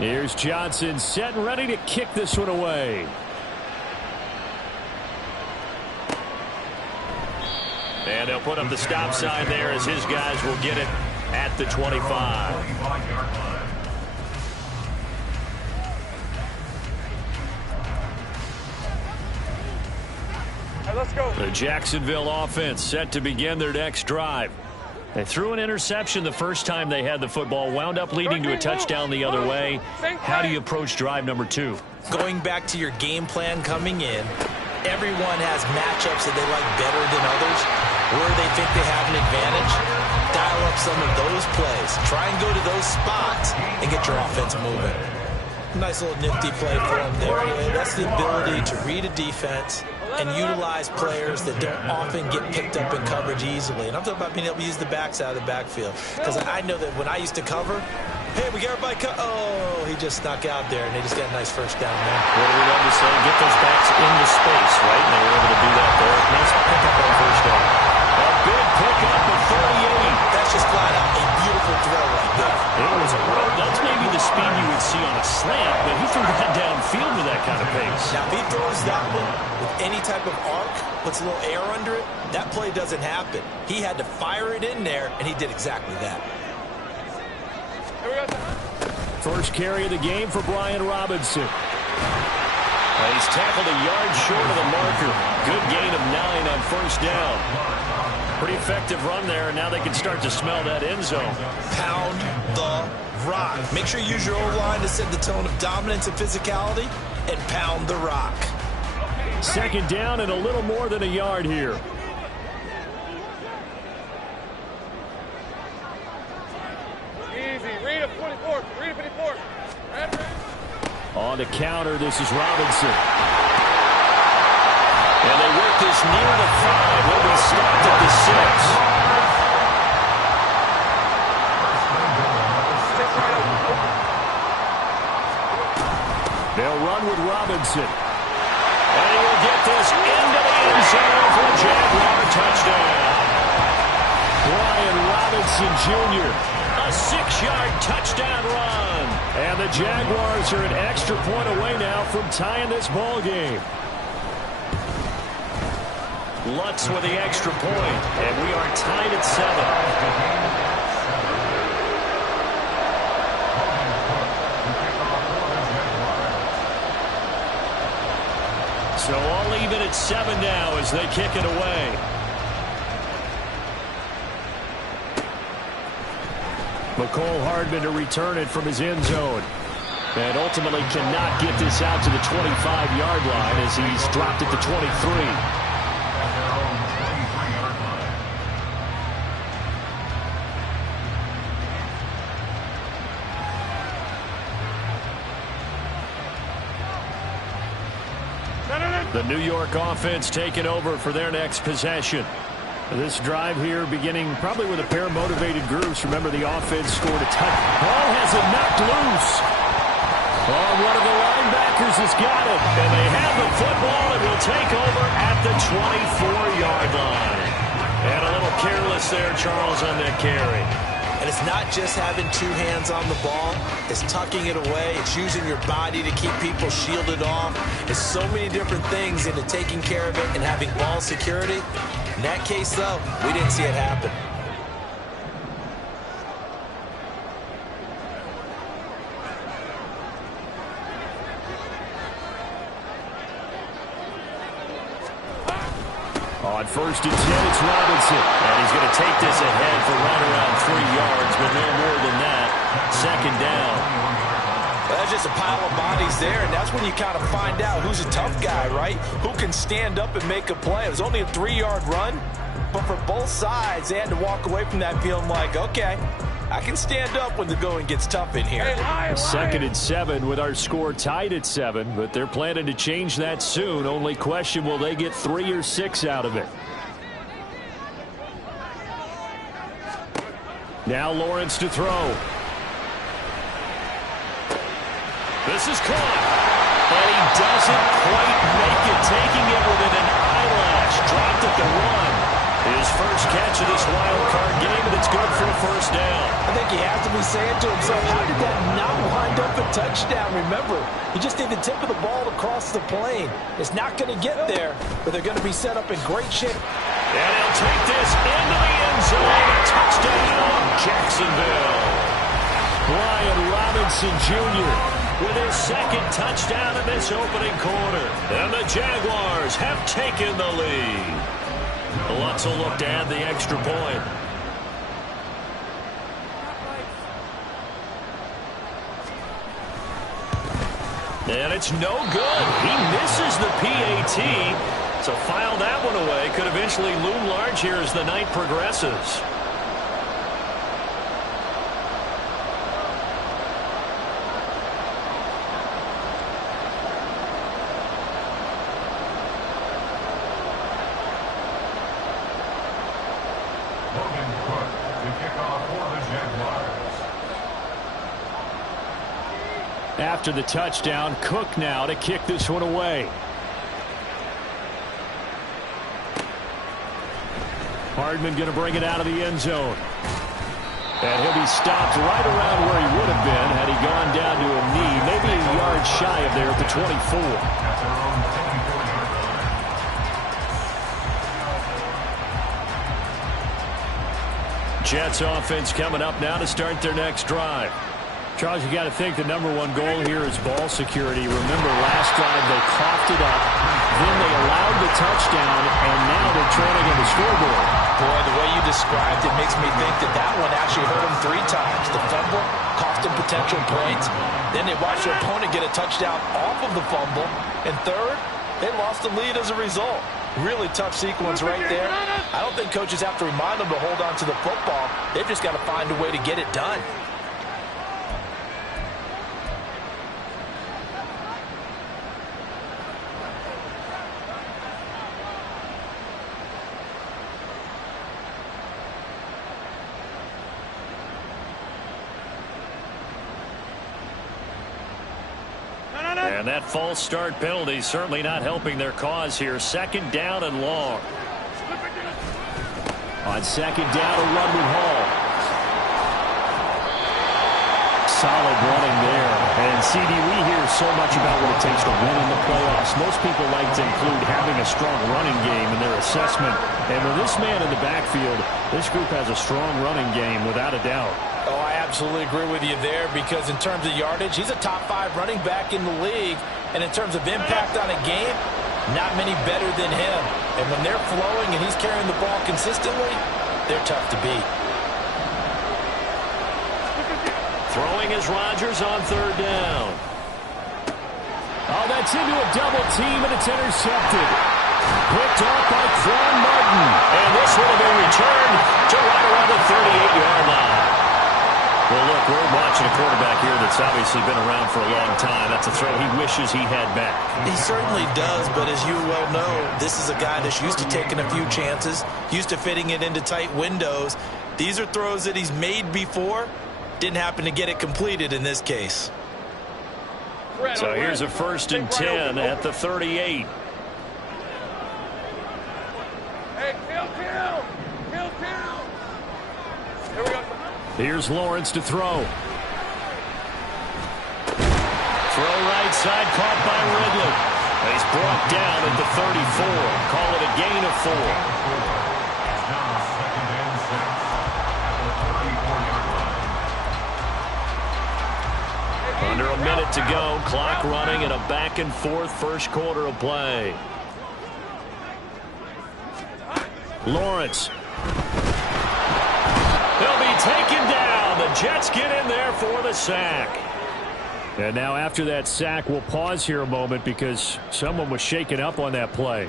Here's Johnson set and ready to kick this one away. And they'll put up the stop sign there as his guys will get it at the 25. Let's go. The Jacksonville offense set to begin their next drive. They threw an interception the first time they had the football, wound up leading to a touchdown the other way. How do you approach drive number 2? Going back to your game plan coming in, everyone has matchups that they like better than others, where they think they have an advantage. Dial up some of those plays. Try and go to those spots and get your offense moving. Nice little nifty play for them there. That's the ability to read a defense and utilize players that don't often get picked up in coverage easily. And I'm talking about being able to use the backs out of the backfield. Because I know that when I used to cover, hey, we got everybody oh, he just snuck out there, and they just got a nice first down there. What do we love to say? Get those backs into space, right? And they were able to do that there. Nice pickup on first down. A big pickup of 38. That's just flat out a beautiful throw right there. It was a roll. That's maybe the speed you would see on a slant, but he threw that downfield with that kind of pace. Now, if he throws that one with any type of arc, puts a little air under it, that play doesn't happen. He had to fire it in there, and he did exactly that. First carry of the game for Brian Robinson. He's tackled a yard short of the marker. Good gain of 9 on first down. Pretty effective run there, and now they can start to smell that end zone. Pound the rock. Make sure you use your O-line to set the tone of dominance and physicality, and pound the rock. Second down and a little more than a yard here. Easy. Read him, 24. Read him, 24. On the counter, this is Robinson. And they work this near the 5. Will be stopped at the 6. They'll run with Robinson. And he will get this into the end zone for a Jaguar touchdown. Brian Robinson Jr., a 6-yard touchdown run. And the Jaguars are an extra point away now from tying this ball game. Lutz with the extra point, and we are tied at 7. So all even at 7 now as they kick it away. McCole Hardman to return it from his end zone. And ultimately cannot get this out to the 25-yard line as he's dropped at the 23. The New York offense taking over for their next possession. This drive here beginning probably with a pair of motivated groups. Remember, the offense scored a touchdown. Ball has it knocked loose. Oh, one of the linebackers has got it. And they have the football and will take over at the 24-yard line. And a little careless there, Charles, on that carry. And it's not just having 2 hands on the ball. It's tucking it away. It's using your body to keep people shielded off. There's so many different things into taking care of it and having ball security. In that case, though, we didn't see it happen. On first and 10, it's Robinson. And he's going to take this ahead for right around 3 yards, but no more than that. Second down. Well, that's just a pile of bodies there, and that's when you kind of find out who's a tough guy, right? Who can stand up and make a play. It was only a 3-yard run, but for both sides, they had to walk away from that feeling like, okay, I can stand up when the going gets tough in here. Second and 7 with our score tied at 7, but they're planning to change that soon. Only question, will they get 3 or 6 out of it? Now Lawrence to throw. This is caught. And he doesn't quite make it, taking it within an eyelash. Dropped at the 1. His first catch of this wild card game, and it's good for a first down. I think he has to be saying to himself, how did that not wind up a touchdown? Remember, he just need the tip of the ball to cross the plane. It's not going to get there, but they're going to be set up in great shape. And he'll take this into the end zone. A touchdown, Jacksonville. Brian Robinson Jr. with his second touchdown in this opening quarter. And the Jaguars have taken the lead. Lutz will look to add the extra point. And it's no good. He misses the PAT. So file that one away. Could eventually loom large here as the night progresses. After the touchdown, Cook now to kick this one away. Hardman going to bring it out of the end zone. And he'll be stopped right around where he would have been had he gone down to a knee, maybe a yard shy of there at the 24. Jets offense coming up now to start their next drive. Charles, you got to think the number one goal here is ball security. Remember, last drive they coughed it up, then they allowed the touchdown, and now they're trailing on the scoreboard. Boy, the way you described it makes me think that that one actually hurt them 3 times. The fumble cost them potential points. Then they watched their opponent get a touchdown off of the fumble. And third, they lost the lead as a result. Really tough sequence right there. I don't think coaches have to remind them to hold on to the football. They've just got to find a way to get it done. And that false start penalty certainly not helping their cause here. Second down and long. On second down, a run with Hall. Solid running there. And CD, we hear so much about what it takes to win in the playoffs. Most people like to include having a strong running game in their assessment. And with this man in the backfield, this group has a strong running game without a doubt. Oh, I absolutely agree with you there, because in terms of yardage, he's a top 5 running back in the league. And in terms of impact on a game, not many better than him. And when they're flowing and he's carrying the ball consistently, they're tough to beat. Throwing is Rodgers on third down. Oh, that's into a double team, and it's intercepted. Picked off by Quan Martin. And this will be returned to right around the 38-yard line. Well, look, we're watching a quarterback here that's obviously been around for a long time. That's a throw he wishes he had back. He certainly does, but as you well know, this is a guy that's used to taking a few chances, used to fitting it into tight windows. These are throws that he's made before. Didn't happen to get it completed in this case. So here's a 1st and 10 at the 38. Hey, kill. Here we go. Here's Lawrence to throw. Throw right side, caught by Ridley. He's brought down at the 34. Call it a gain of 4. Under a minute to go. Clock running and a back-and-forth first quarter of play. Lawrence. He'll be taken down. The Jets get in there for the sack. And now after that sack, we'll pause here a moment because someone was shaken up on that play.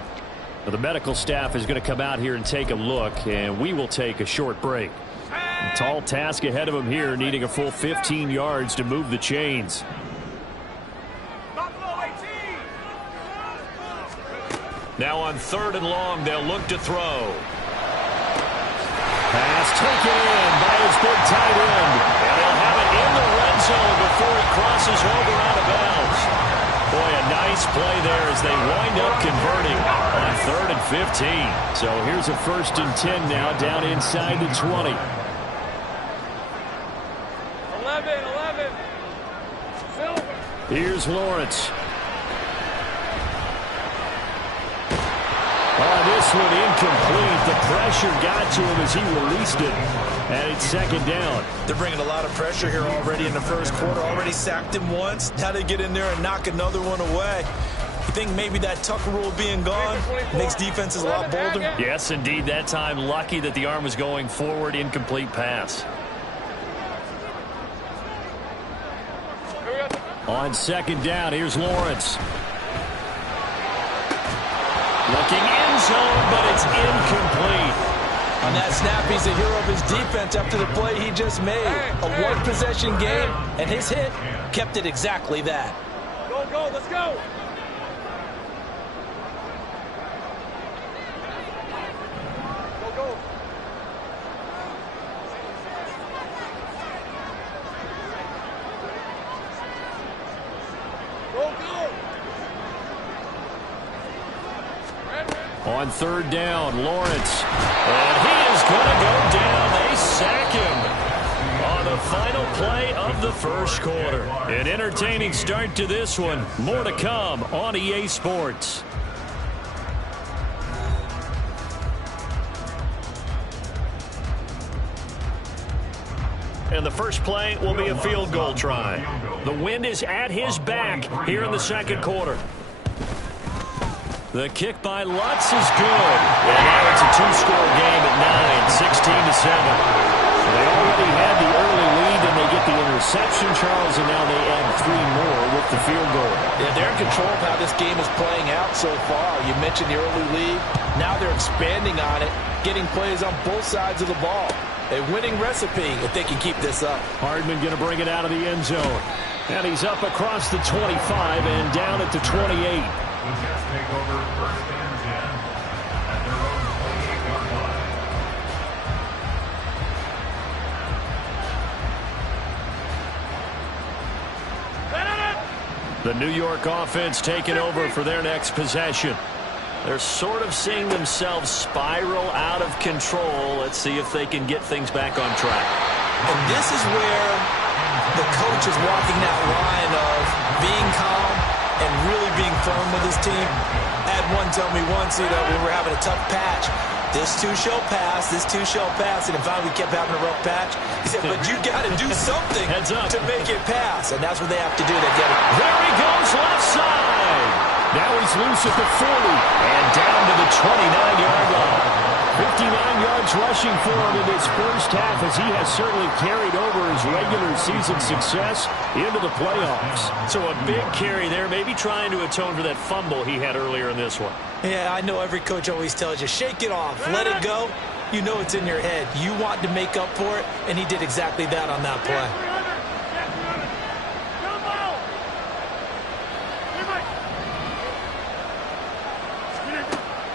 Now, the medical staff is going to come out here and take a look, and we will take a short break. A tall task ahead of him here, needing a full 15 yards to move the chains. Now on 3rd and long, they'll look to throw. Pass taken in by his big tight end. And they'll have it in the red zone before he crosses over out of bounds. Boy, a nice play there as as they wind up converting on 3rd and 15. So here's a 1st and 10 now down inside the 20. 11. Silver. Here's Lawrence. This one incomplete. The pressure got to him as he released it. And it's 2nd down. They're bringing a lot of pressure here already in the 1st quarter. Already sacked him once. Now they get in there and knock another one away. You think maybe that Tucker rule being gone makes defenses a lot bolder? Yes, indeed. That time, lucky that the arm was going forward. Incomplete pass. On 2nd down, here's Lawrence. Looking end zone, but it's incomplete. On that snap, he's the hero of his defense after the play he just made. A one-possession game, and his hit kept it exactly that. Go, let's go. Go. On 3rd down, Lawrence. And he is going to go down. They sack him on the final play of the 1st quarter. An entertaining start to this one. More to come on EA Sports. And the first play will be a field goal try. The wind is at his back here in the 2nd quarter. The kick by Lutz is good. And now it's a 2-score game at 9, 16-7. They already had the early lead, and they get the interception, Charles, and now they add 3 more with the field goal. Yeah, they're in control of how this game is playing out so far. You mentioned the early lead. Now they're expanding on it, getting plays on both sides of the ball. A winning recipe if they can keep this up. Hardman going to bring it out of the end zone. And he's up across the 25 and down at the 28. Jets take over 1st and 10 at their own 28-yard line. The New York offense taking over for their next possession. They're sort of seeing themselves spiral out of control. Let's see if they can get things back on track. And this is where the coach is walking that line of being calm and really being firm with his team. I had one tell me once, when we were having a tough patch, this too shall pass, and finally we kept having a rough patch. He said, but you got to do something to make it pass, and that's what they have to do. They get it. There he goes, left side. Now he's loose at the 40 and down to the 29-yard line. 59 yards rushing for him in this first half, as he has certainly carried over his regular season success into the playoffs. So a big carry there, maybe trying to atone for that fumble he had earlier in this one. Yeah, I know every coach always tells you, shake it off, let it go. You know it's in your head. You want to make up for it, and he did exactly that on that play.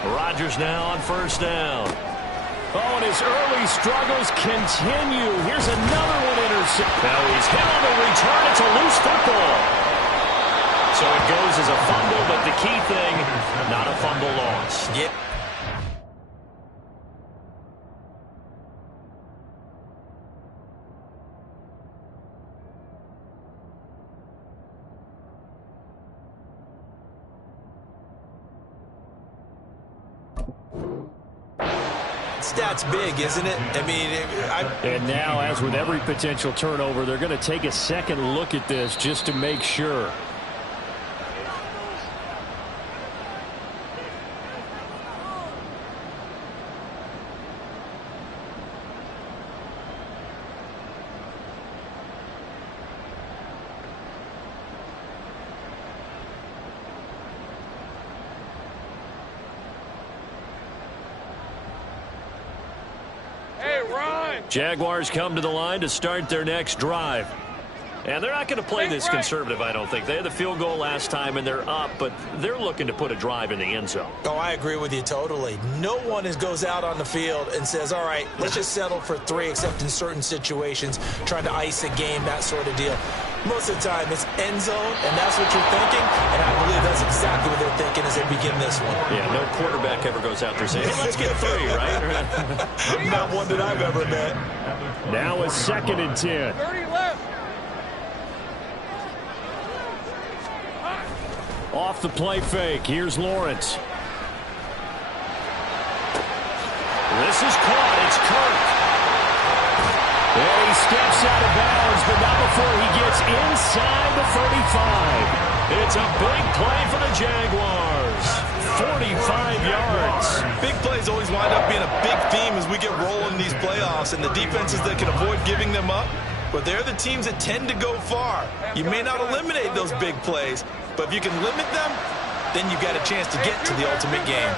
Rodgers now on 1st down. Oh, and his early struggles continue. Here's another one intercepted. Now he's hit on the return. It's a loose football. So it goes as a fumble, but the key thing, not a fumble loss. Yep. Stat's big, isn't it? I mean, and now, as with every potential turnover, they're going to take a second look at this just to make sure. Jaguars come to the line to start their next drive. And they're not going to play this conservative, I don't think. They had the field goal last time, and they're up, but they're looking to put a drive in the end zone. Oh, I agree with you totally. No one goes out on the field and says, all right, let's just settle for 3, except in certain situations, trying to ice a game, that sort of deal. Most of the time, it's end zone, and that's what you're thinking, and I believe that's exactly what they're thinking as they begin this one. Yeah, no quarterback ever goes out there saying, hey, let's get 3, right? Not one that I've ever met. Now it's 2nd and 10. 30 left. Off the play fake. Here's Lawrence. This is caught. It's Kirk. And he steps out of bounds, but not before he gets inside the 35. It's a big play for the Jaguars. 45 yards. Big plays always wind up being a big theme as we get rolling in these playoffs, and the defenses that can avoid giving them up, but they're the teams that tend to go far. You may not eliminate those big plays, but if you can limit them, then you've got a chance to get to the ultimate game.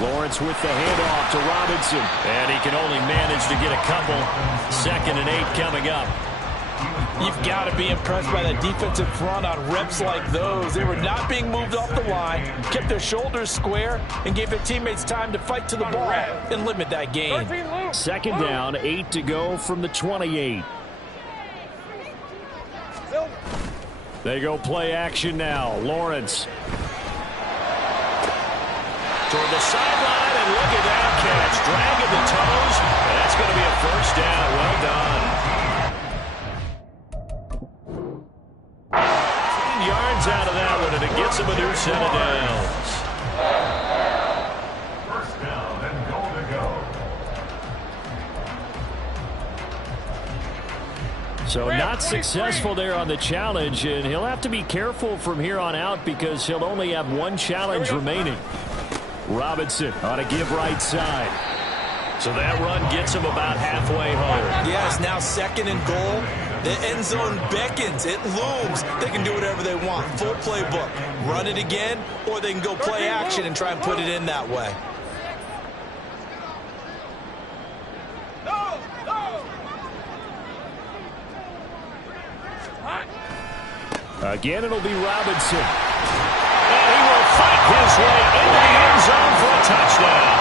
Lawrence with the handoff to Robinson. And he can only manage to get a couple. 2nd and 8 coming up. You've got to be impressed by that defensive front on reps like those. They were not being moved off the line, kept their shoulders square, and gave their teammates time to fight to the ball and limit that gain. 2nd down, 8 to go from the 28. They go play action now. Lawrence. Toward the sideline, and look at that catch. Dragging the toes, and that's going to be a 1st down. Well done. 10 yards out of that one, and it gets him a new set of downs. 1st down and goal to go. So not successful there on the challenge, and he'll have to be careful from here on out because he'll only have 1 challenge remaining. Robinson on a give right side. So that run gets him about halfway home. Yes, now 2nd and goal. The end zone beckons. It looms. They can do whatever they want. Full playbook. Run it again, or they can go play action and try and put it in that way. Again, it'll be Robinson. And he will fight his way into the end zone for a touchdown.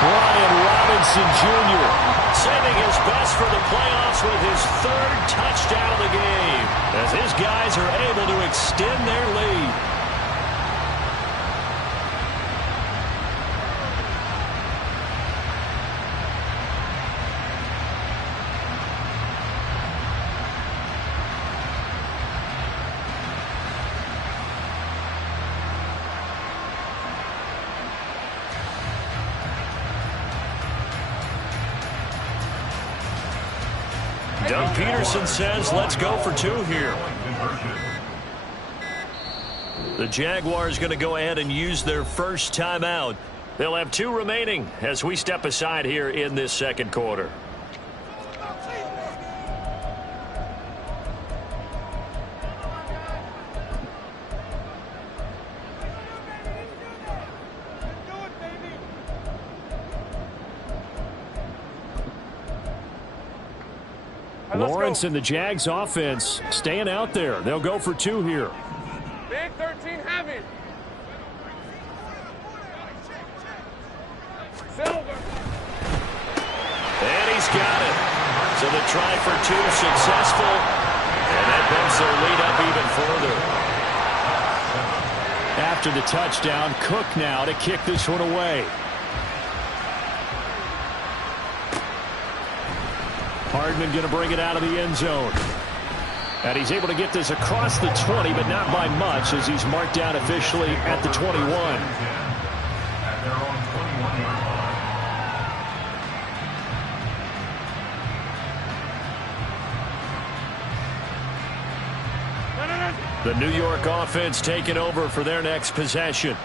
Brian Robinson Jr. saving his best for the playoffs with his 3rd touchdown of the game as his guys are able to extend their lead. Doug Peterson says, let's go for 2 here. The Jaguars going to go ahead and use their first timeout. They'll have 2 remaining as we step aside here in this 2nd quarter. Lawrence and the Jags offense staying out there. They'll go for 2 here. Big 13 heavy. Silver. And he's got it. So the try for 2 successful. And that bumps their lead up even further. After the touchdown, Cook now to kick this one away. Hardman going to bring it out of the end zone. And he's able to get this across the 20, but not by much as he's marked down officially at the 21. At their own 21-yard line. The New York offense taking over for their next possession.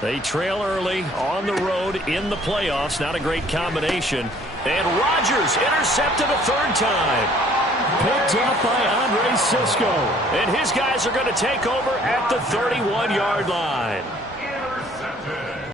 They trail early on the road in the playoffs. Not a great combination. And Rodgers intercepted a 3rd time. Picked up by Andre Sisco. And his guys are going to take over at the 31-yard line. Intercepted.